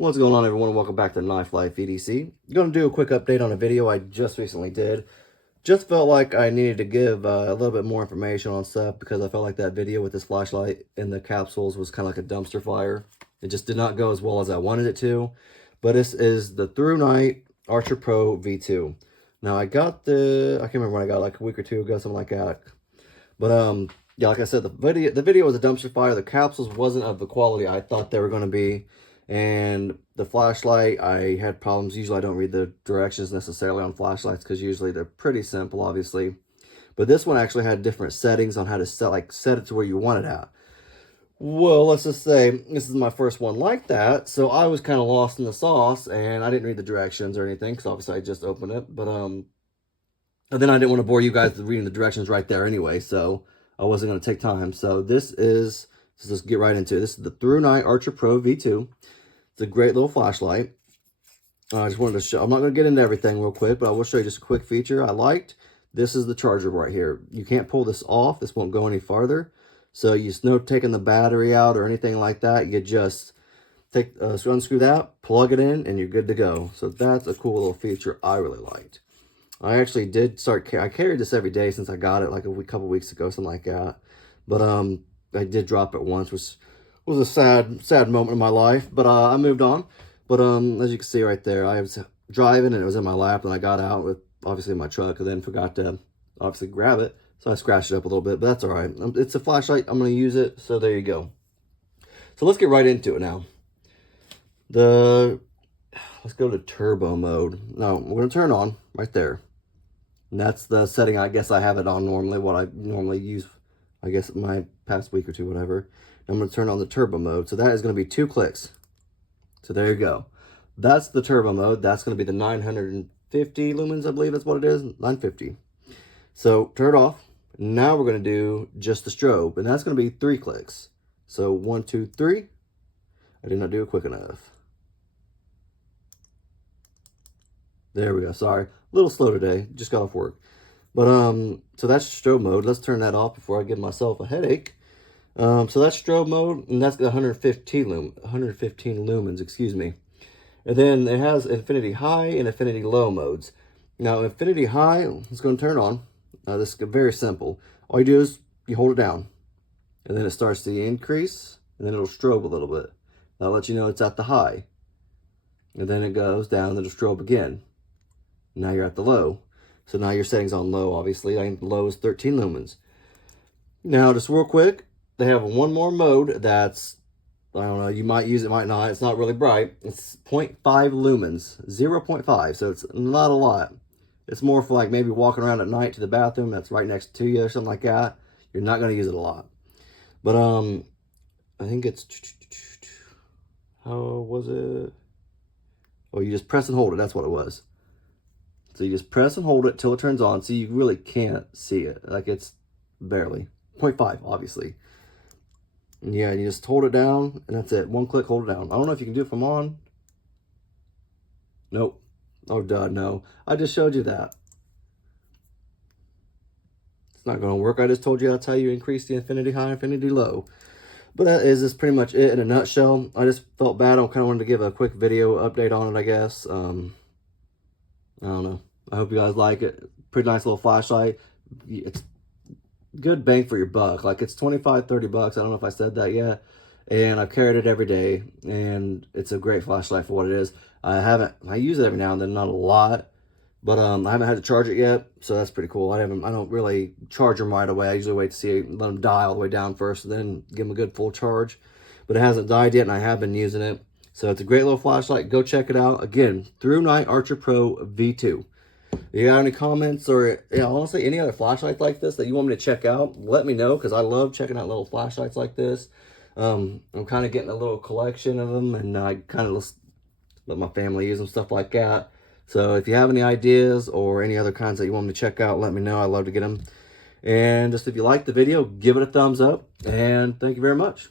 What's going on, everyone? Welcome back to Knife Life EDC. I'm going to do a quick update on a video I just recently did. Just felt like I needed to give a little bit more information on stuff because I felt like that video with this flashlight in the capsules was kind of like a dumpster fire. It just did not go as well as I wanted it to. But this is the Thrunite Archer Pro V2. Now I got I can't remember when I got it, like a week or two ago, something like that. But yeah, like I said, the video was a dumpster fire. The capsules wasn't of the quality I thought they were going to be. And the flashlight, I had problems. Usually I don't read the directions necessarily on flashlights because usually they're pretty simple, obviously. But this one actually had different settings on how to set it to where you want it at. Well, let's just say this is my first one like that. So I was kind of lost in the sauce and I didn't read the directions or anything because obviously I just opened it. But and then I didn't want to bore you guys with reading the directions right there anyway. So I wasn't going to take time. So let's just get right into it. This is the Thrunite Archer Pro V2. It's a great little flashlight. I just wanted to show, I'm not going to get into everything real quick, but I will show you just a quick feature I liked. This is the charger right here. You can't pull this off. This won't go any farther. So you just know taking the battery out or anything like that, you just unscrew that, plug it in, and you're good to go. So that's a cool little feature I really liked. I actually did I carried this every day since I got it like a couple weeks ago, something like that. But I did drop it once, which was a sad moment in my life, but I moved on. But as you can see right there, I was driving and it was in my lap, and I got out with obviously my truck and then forgot to obviously grab it, so I scratched it up a little bit, but that's all right. It's a flashlight, I'm going to use it, so there you go. So let's get right into it now. Let's go to turbo mode. Now we're going to turn on right there, and that's the setting I guess I have it on normally, what I normally use, I guess my past week or two, whatever. I'm going to turn on the turbo mode. So that is going to be 2 clicks. So there you go. That's the turbo mode. That's going to be the 950 lumens, I believe that's what it is. 950. So turn it off. Now we're going to do just the strobe. And that's going to be 3 clicks. So 1, 2, 3. I did not do it quick enough. There we go. Sorry. A little slow today. Just got off work. But so that's strobe mode. Let's turn that off before I give myself a headache. So that's strobe mode, and that's 115 lumens, excuse me. And then it has infinity high and infinity low modes. Now, infinity high, let's go and turn on. This is very simple. All you do is you hold it down, and then it starts to increase, and then it'll strobe a little bit. That'll let you know it's at the high. And then it goes down, and it'll strobe again. Now you're at the low. So now your setting's on low, obviously. Low is 13 lumens. Now, just real quick, they have one more mode that's, I don't know, you might use it, might not. It's not really bright. It's 0.5 lumens, 0.5. So it's not a lot. It's more for like maybe walking around at night to the bathroom that's right next to you or something like that. You're not going to use it a lot. But I think it's, how was it? Oh, you just press and hold it. That's what it was. So you just press and hold it till it turns on. So you really can't see it. Like it's barely 0.5, obviously. Yeah, you just hold it down, and that's it. 1 click, hold it down. I don't know if you can do it from on. Nope. Oh, duh, no. I just showed you that. It's not going to work. I just told you that's how you increase the infinity high, infinity low. But that is pretty much it in a nutshell. I just felt bad. I kind of wanted to give a quick video update on it, I guess. I don't know. I hope you guys like it. Pretty nice little flashlight. It's good bang for your buck. Like it's 25, 30 bucks. I don't know if I said that yet. And I've carried it every day, and it's a great flashlight for what it is. I use it every now and then, not a lot, but I haven't had to charge it yet, so that's pretty cool. I don't really charge them right away. I usually wait to see, let them die all the way down first, and then give them a good full charge. But it hasn't died yet, and I have been using it. So it's a great little flashlight. Go check it out. Again, Thrunite Archer Pro V2. If you got any comments or, honestly, any other flashlights like this that you want me to check out, let me know, because I love checking out little flashlights like this. I'm kind of getting a little collection of them, and I kind of let my family use them, stuff like that. So if you have any ideas or any other kinds that you want me to check out, let me know. I love to get them. And just if you like the video, give it a thumbs up, and thank you very much.